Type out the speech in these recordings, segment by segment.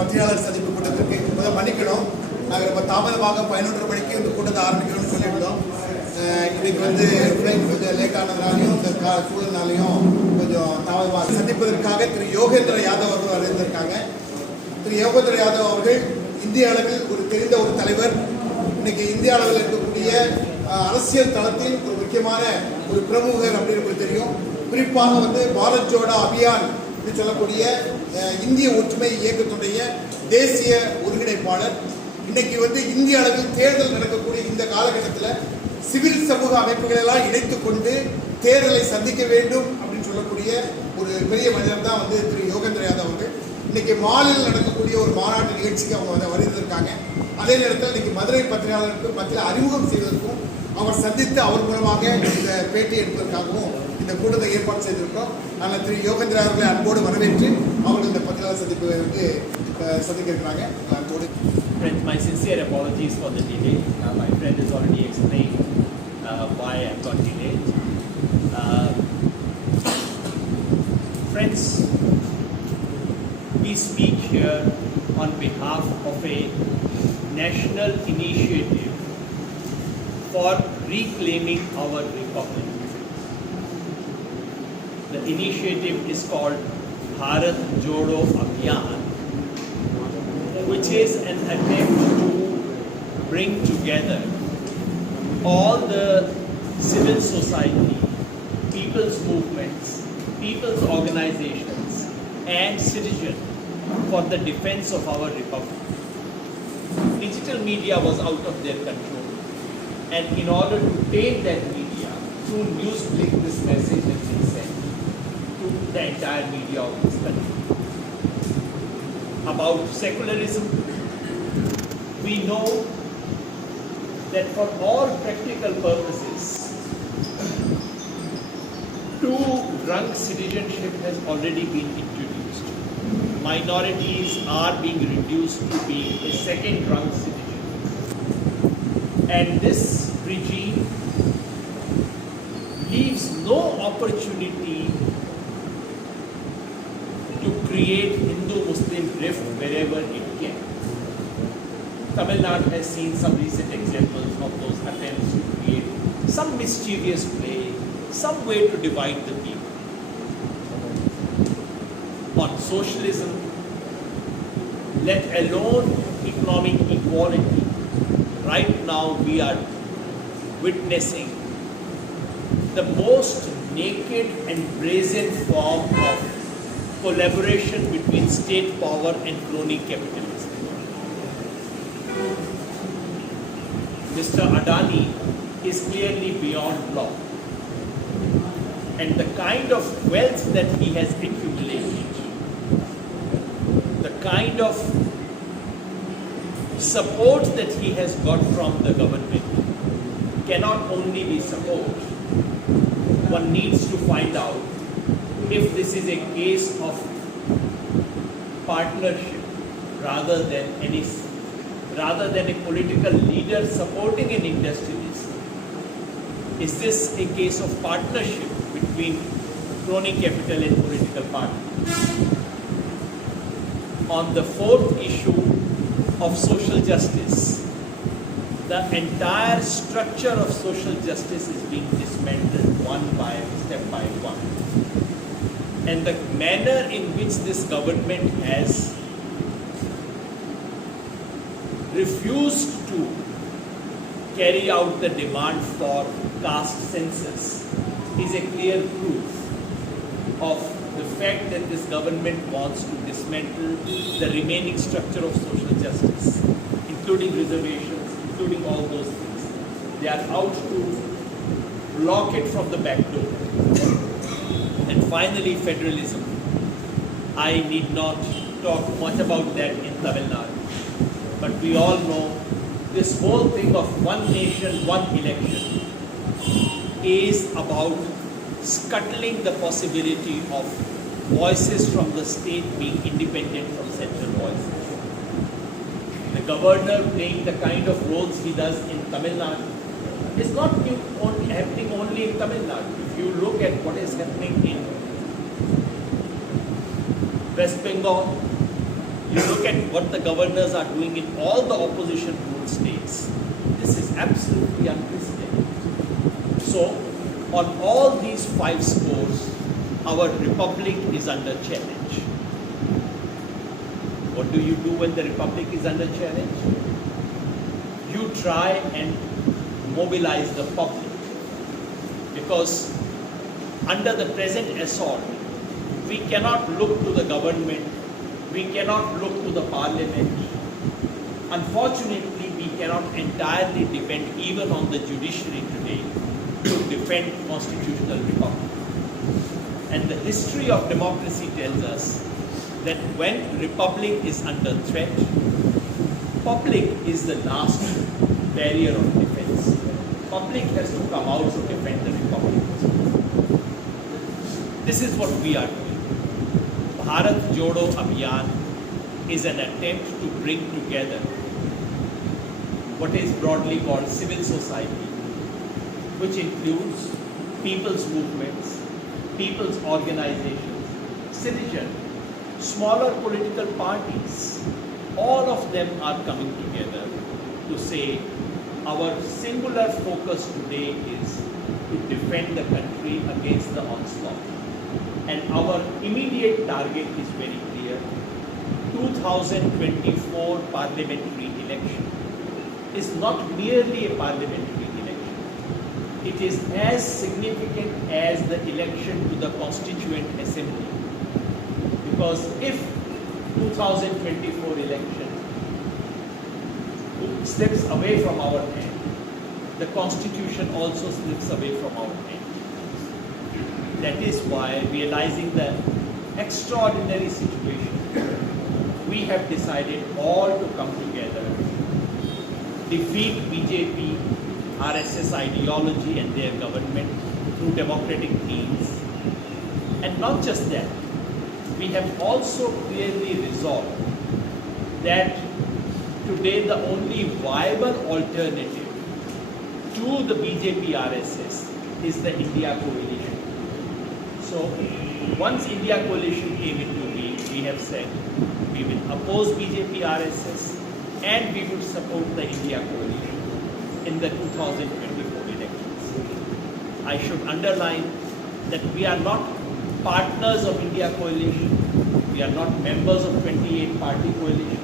பத்திரிகையாளர் சந்திப்பு கூட்டத்திற்கு முதல் மன்னிக்கணும். நாங்கள் ரொம்ப தாமதமாக 11:30 மணிக்கு இந்த கூட்டத்தை ஆரம்பிக்கணும்னு சொல்லியிருந்தோம். இன்னைக்கு ஃப்ளைட் கொஞ்சம் லேட் ஆனதுனாலையும் இந்த சூழல்னாலையும் கொஞ்சம் தாமதமாக சந்திப்பதற்காக திரு யோகேந்திர யாதவ் அவர்கள் அறிந்திருக்காங்க. திரு யோகேந்திர யாதவ் அவர்கள் இந்திய அளவில் தெரிந்த ஒரு தலைவர். இன்னைக்கு இந்திய அளவில் இருக்கக்கூடிய அரசியல் தளத்தில் ஒரு முக்கியமான ஒரு பிரமுகர் அப்படின்னு உங்களுக்கு தெரியும். குறிப்பாக பாரத் ஜோடோ அபியான் என்று சொல்லக்கூடிய இந்திய ஒற்றுமை இயக்கத்துடைய தேசிய ஒருங்கிணைப்பாளர். இன்னைக்கு இந்திய அளவில் தேர்தல் நடக்கக்கூடிய இந்த காலகட்டத்தில் சிவில் சமூக அமைப்புகள் எல்லாம் இணைத்துக் கொண்டு தேர்தலை சந்திக்க வேண்டும் அப்படின்னு சொல்லக்கூடிய ஒரு பெரிய மனிதர் தான் திரு யோகேந்திர யாதவ் அவர்கள். இன்னைக்கு மாலையில் நடக்கக்கூடிய ஒரு மாநாட்டு நிகழ்ச்சிக்கு அவங்க வருந்திருக்காங்க. அதே நேரத்தில் இன்னைக்கு மதுரை பத்திரிகையாளருக்கு மத்தியில் அறிமுகம் செய்வதற்கும் அவர் சந்தித்து அவர் மூலமாக இந்த பேட்டி எடுப்பதற்காகவும் இந்த கூட்டத்தை ஏற்பாடு செய்திருக்கிறோம். நாங்கள் திரு யோகேந்திர அவர்களை அன்போடு வரவேற்று அவர்கள் இந்த பத்திரிகையாளர் சந்திப்பை சந்திக்க இருக்கிறாங்க. அன்போடு Friends, my sincere apologies for the delay. My friend has already explained why I got delayed. Friends, we speak here on behalf of a national initiative for reclaiming our republic. The initiative is called Bharat Jodo Abhiyan, which is an attempt to bring together all the civil society, people's movements, people's organizations and citizens for the defense of our republic. Digital media was out of their control, and in order to take that media through NewsBlick, this message has been sent to the entire media of this country. About secularism, we know that for all practical purposes, two-rung citizenship has already been introduced. Minorities are being reduced to being a second-rung citizen. And this regime leaves no opportunity to create Hindu-Muslim rift wherever it can. Tamil Nadu has seen some recent examples of those attempts to create some mischievous play, some way to divide the people. On socialism, let alone economic equality, right now we are witnessing the most naked and brazen form of collaboration between state power and crony capitalism. Mr. Adani is clearly beyond law, and the kind of wealth that he has accumulated, the kind of support that he has got from the government cannot only be support. One needs to find out if this is a case of partnership rather than a political leader supporting an industrialist. Is this a case of partnership between crony capital and political party? On the fourth issue of social justice, the entire structure of social justice is being dismantled step by one. And the manner in which this government has refused to carry out the demand for caste census is a clear proof of the fact that this government wants to dismantle the remaining structure of social justice, including reservations, including all those things. They are out to block it from the back door. And finally, federalism. I need not talk much about that in Tamil Nadu. But we all know this whole thing of one nation, one election is about scuttling the possibility of voices from the state being independent from central voices. The governor playing the kind of roles he does in Tamil Nadu is not happening only in Tamil Nadu. If you look at what is happening in West Bengal, You look at what the governors are doing in all the opposition ruled states. This is absolutely unprecedented. So, on all these 5 scores, our republic is under challenge. What do you do when the republic is under challenge? You try and mobilize the public, because under the present assault, we cannot look to the government, we cannot look to the parliament. Unfortunately, we cannot entirely depend even on the judiciary today to defend constitutional republic. And the history of democracy tells us that when republic is under threat, public is the last barrier of defense. Public has to come out to defend the republic. This is what we are doing. Bharat Jodo Abhiyan is an attempt to bring together what is broadly called civil society, which includes people's movements, people's organizations, citizens, smaller political parties. All of them are coming together to say our singular focus today is to defend the country against the onslaught. And our immediate target is very clear. 2024 parliamentary election is not merely a parliamentary election. It is as significant as the election to the Constituent Assembly. Because if 2024 election slips away from our hand, the Constitution also slips away from our hand. That is why, realizing the extraordinary situation, we have decided all to come together, defeat BJP, RSS ideology and their government through democratic means. And not just that, we have also clearly resolved that today the only viable alternative to the BJP RSS is the India coalition. So once India coalition came into being, we have said we will oppose BJP RSS and we will support the India coalition in the 2024 elections. I should underline that we are not partners of India coalition. We are not members of 28 party coalition.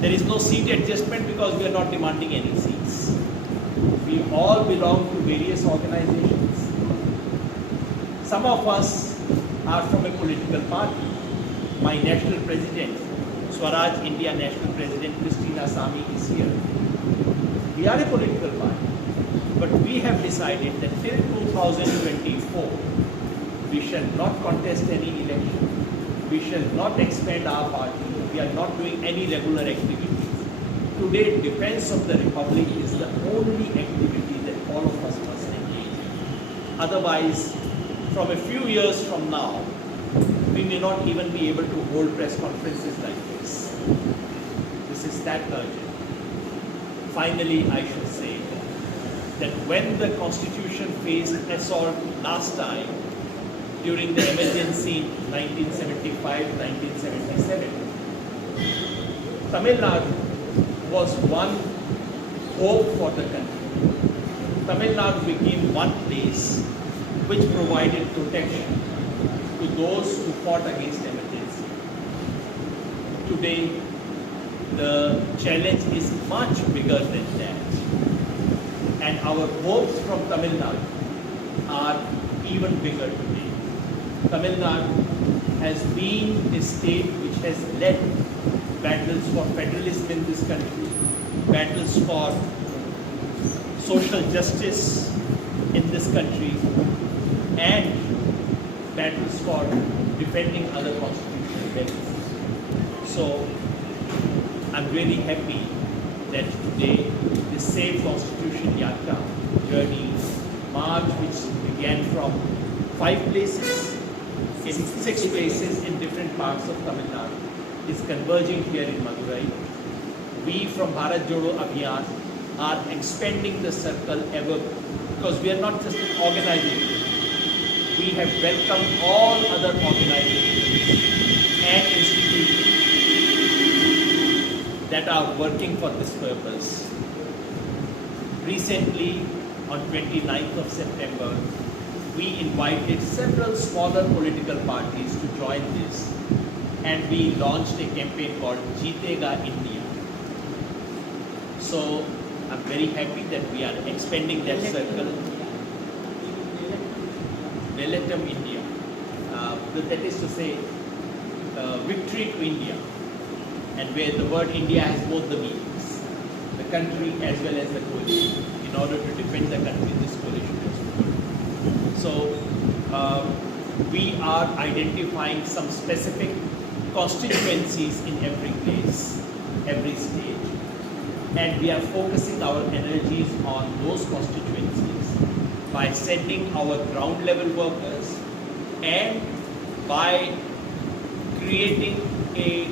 There is no seat adjustment because we are not demanding any seats. We all belong to various organizations. Some of us are from a political party. My national president, Swaraj India National President Christina Sami is here. We are a political party, but we have decided that till 2024, we shall not contest any election. We shall not expand our party. We are not doing any regular activities. Today, defense of the republic is the only activity that all of us must engage in. Otherwise, from a few years from now, we may not even be able to hold press conferences like this. This is that urgent. Finally, I should say that when the Constitution faced assault last time, during the emergency 1975-1977, Tamil Nadu was one hope for the country. Tamil Nadu became one place which provided protection to those who fought against emergency. Today, the challenge is much bigger than that. And our hopes from Tamil Nadu are even bigger today. Tamil Nadu has been a state which has led battles for federalism in this country, battles for social justice in this country, and battles for defending other constitutional values. So, I'm really happy that today the Save Constitution Yatra journey, march which began from 5 places, in 6 places in different parts of Tamil Nadu, is converging here in Madurai. We from Bharat Jodo Abhiyan are expanding the circle ever, because we are not just an organization. We have welcomed all other organizations and institutions that are working for this purpose. Recently, on 29th of September, we invited several smaller political parties to join this, and we launched a campaign called Jeetega India. So I'm very happy that we are expanding that circle. Velatum India. That is to say, victory to India, and where the word India has both the meanings, the country as well as the coalition. In order to defend the country, this coalition has to work. So we are identifying some specific constituencies in every place, every stage, and we are focusing our energies on those constituencies by sending our ground level workers and by creating a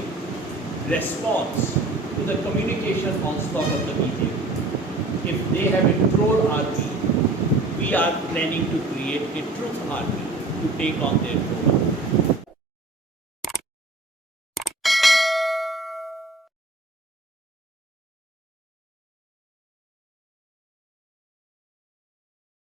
response to the communication onslaught of the media. If they have a troll army, we are planning to create a truth army to take on their troll.